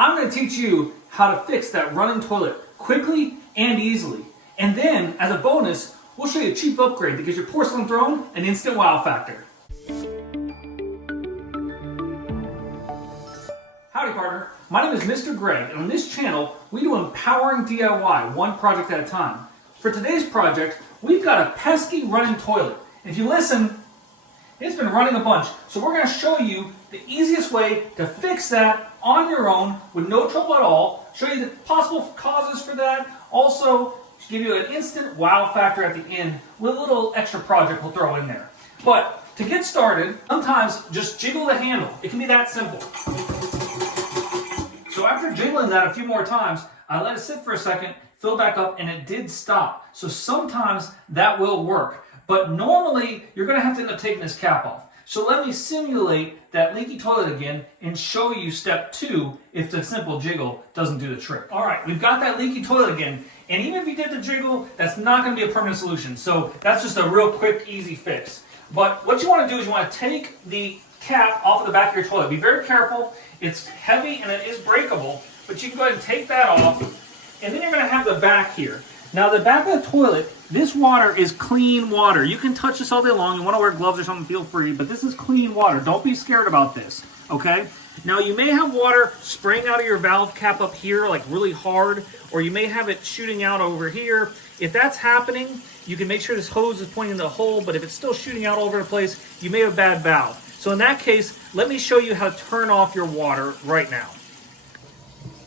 I'm going to teach you how to fix that running toilet quickly and easily. And then, as a bonus, we'll show you a cheap upgrade that gives your porcelain throne an instant wow factor. Howdy partner, my name is Mr. Greg, and on this channel, we do empowering DIY, one project at a time. For today's project, we've got a pesky running toilet. If you listen, it's been running a bunch, so we're going to show you the easiest way to fix that on your own with no trouble at all, show you the possible causes for that, also give you an instant wow factor at the end with a little extra project we'll throw in there. But to get started, sometimes just jiggle the handle. It can be that simple. So after jiggling that a few more times, I let it sit for a second, fill back up, and it did stop. So sometimes that will work. But normally, you're going to have to end up taking this cap off. So let me simulate that leaky toilet again and show you step 2 if the simple jiggle doesn't do the trick. All right, we've got that leaky toilet again. And even if you did the jiggle, that's not going to be a permanent solution. So that's just a real quick, easy fix. But what you want to do is you want to take the cap off of the back of your toilet. Be very careful. It's heavy and it is breakable. But you can go ahead and take that off. And then you're going to have the back here. Now the back of the toilet, this water is clean water. You can touch this all day long. You want to wear gloves or something, feel free. But this is clean water. Don't be scared about this, okay? Now you may have water spraying out of your valve cap up here like really hard, or you may have it shooting out over here. If that's happening, you can make sure this hose is pointing to the hole, but if it's still shooting out all over the place, you may have a bad valve. So in that case, let me show you how to turn off your water right now.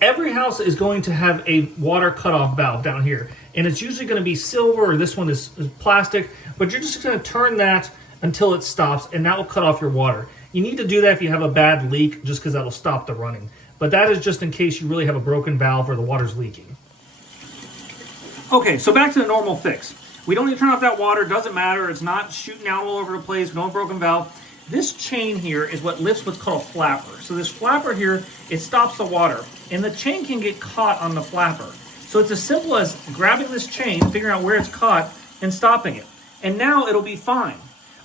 Every house is going to have a water cutoff valve down here, and it's usually going to be silver, or this one is plastic, but you're just going to turn that until it stops, and that will cut off your water. You need to do that if you have a bad leak, just because that'll stop the running. But that is just in case you really have a broken valve or the water's leaking. Okay, so back to the normal fix. We don't need to turn off that water, doesn't matter, it's not shooting out all over the place, we don't have a broken valve. This chain here is what lifts what's called a flapper. So this flapper here, it stops the water, and the chain can get caught on the flapper. So it's as simple as grabbing this chain, figuring out where it's caught, and stopping it. And now it'll be fine.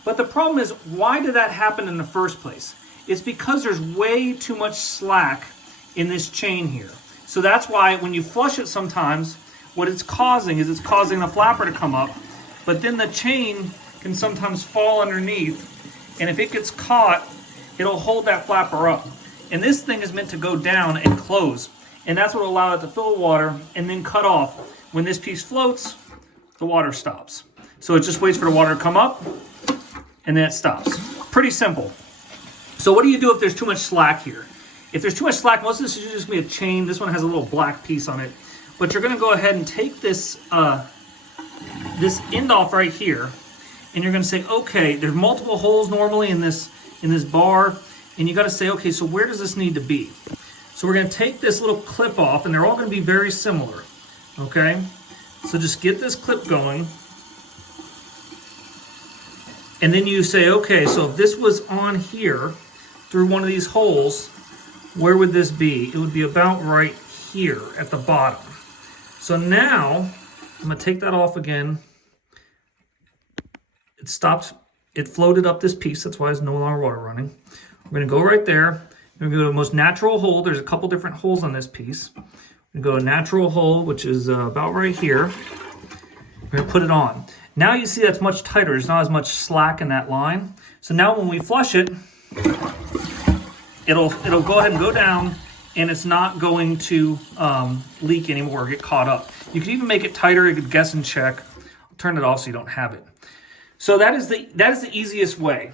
But the problem is, why did that happen in the first place? It's because there's way too much slack in this chain here. So that's why when you flush it sometimes, what it's causing is it's causing the flapper to come up, but then the chain can sometimes fall underneath, and if it gets caught, it'll hold that flapper up. And this thing is meant to go down and close, and that's what will allow it to fill with water and then cut off. When this piece floats, the water stops. So it just waits for the water to come up, and then it stops. Pretty simple. So what do you do if there's too much slack here? If there's too much slack, most of this is just going to be a chain. This one has a little black piece on it. But you're going to go ahead and take this, this end off right here, and you're going to say, okay, there's multiple holes normally in this bar, and you got to say, okay, so where does this need to be? So we're going to take this little clip off, and they're all going to be very similar, okay? So just get this clip going, and then you say, okay, so if this was on here through one of these holes, where would this be? It would be about right here at the bottom. So now, I'm going to take that off again. It stopped, it floated up this piece, that's why there's no longer water running. We're going to go right there. We're going to go to the most natural hole. There's a couple different holes on this piece. We're going to go to natural hole, which is about right here. We're going to put it on. Now you see that's much tighter. There's not as much slack in that line. So now when we flush it, it'll go ahead and go down, and it's not going to leak anymore or get caught up. You could even make it tighter. You could guess and check. I'll turn it off so you don't have it. So that is the easiest way.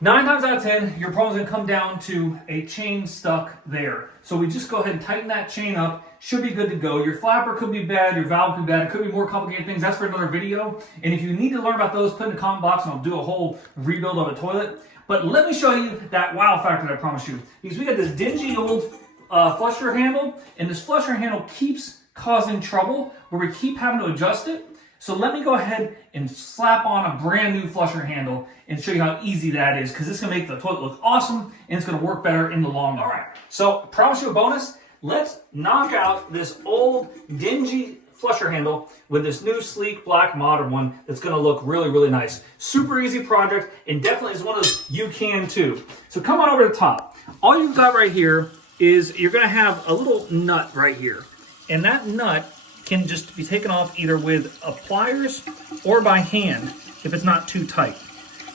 9 times out of 10, your problem's going to come down to a chain stuck there. So we just go ahead and tighten that chain up. Should be good to go. Your flapper could be bad, your valve could be bad, it could be more complicated things. That's for another video. And if you need to learn about those, put in the comment box and I'll do a whole rebuild of a toilet. But let me show you that wow factor that I promised you. Because we got this dingy old flusher handle, and this flusher handle keeps causing trouble where we keep having to adjust it. So let me go ahead and slap on a brand new flusher handle and show you how easy that is, because it's going to make the toilet look awesome and it's going to work better in the long run. All right, so I promise you a bonus. Let's knock out this old dingy flusher handle with this new sleek black modern one that's going to look really, really nice. Super easy project, and definitely is one of those you can too. So come on over to the top. All you've got right here is you're going to have a little nut right here. And that nut can just be taken off either with pliers or by hand if it's not too tight.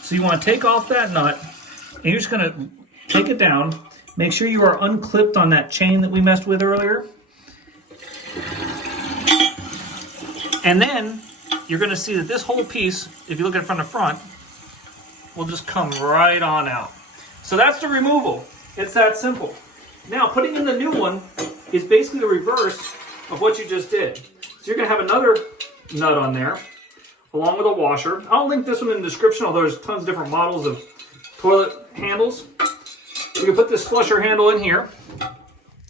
So you want to take off that nut, and you're just going to take it down. Make sure you are unclipped on that chain that we messed with earlier. And then you're going to see that this whole piece, if you look at it from the front, will just come right on out. So that's the removal. It's that simple. Now, putting in the new one is basically the reverse of what you just did. So you're going to have another nut on there, along with a washer. I'll link this one in the description, although there's tons of different models of toilet handles. You can put this flusher handle in here.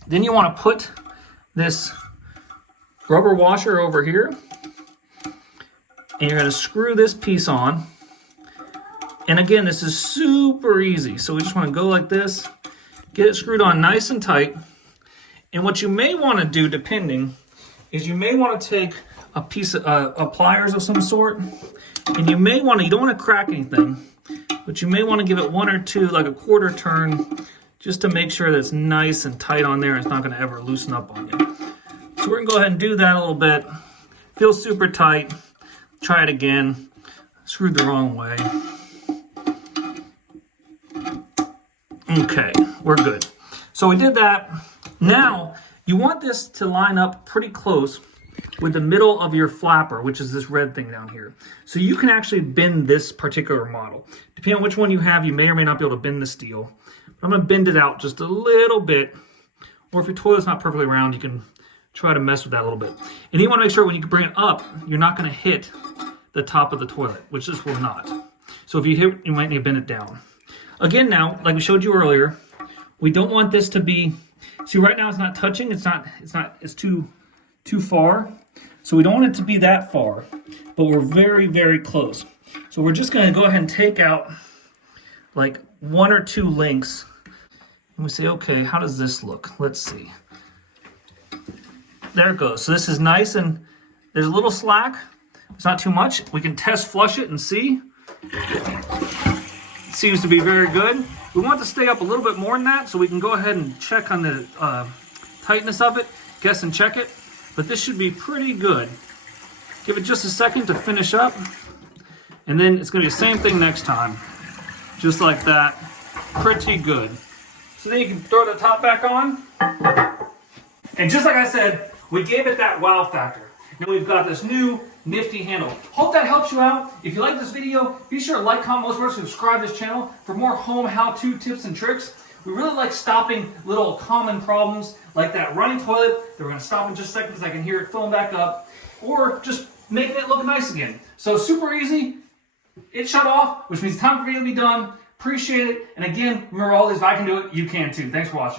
Then you want to put this rubber washer over here. And you're going to screw this piece on. And again, this is super easy. So we just want to go like this, get it screwed on nice and tight. And what you may want to do, depending, is you may want to take a piece of pliers of some sort. And you may want to, you don't want to crack anything, but you may want to give it one or two, like a quarter turn, just to make sure that it's nice and tight on there and it's not going to ever loosen up on you. So we're going to go ahead and do that a little bit. Feels super tight. Try it again. Screwed the wrong way. Okay, we're good. So we did that. Now, you want this to line up pretty close with the middle of your flapper, which is this red thing down here. So you can actually bend this particular model. Depending on which one you have, you may or may not be able to bend the steel. I'm going to bend it out just a little bit. Or if your toilet's not perfectly round, you can try to mess with that a little bit. And you want to make sure when you bring it up, you're not going to hit the top of the toilet, which this will not. So if you hit, you might need to bend it down. Again now, like we showed you earlier, we don't want this to be, see right now it's not touching, it's too far. So we don't want it to be that far, but we're very, very close. So we're just gonna go ahead and take out like one or two links. And we say, okay, how does this look? Let's see. There it goes. So this is nice and there's a little slack. It's not too much. We can test flush it and see. It seems to be very good. We want it to stay up a little bit more than that, so we can go ahead and check on the tightness of it, guess and check it. But this should be pretty good. Give it just a second to finish up. And then it's going to be the same thing next time. Just like that. Pretty good. So then you can throw the top back on. And just like I said, we gave it that wow factor. Now we've got this new nifty handle. Hope that helps you out. If you like this video, be sure to like, comment, most important, subscribe to this channel for more home how-to tips and tricks. We really like stopping little common problems like that running toilet that we're going to stop in just a second because I can hear it filling back up, or just making it look nice again. So super easy. It shut off, which means time for you to be done. Appreciate it. And again, remember all these, if I can do it, you can too. Thanks for watching.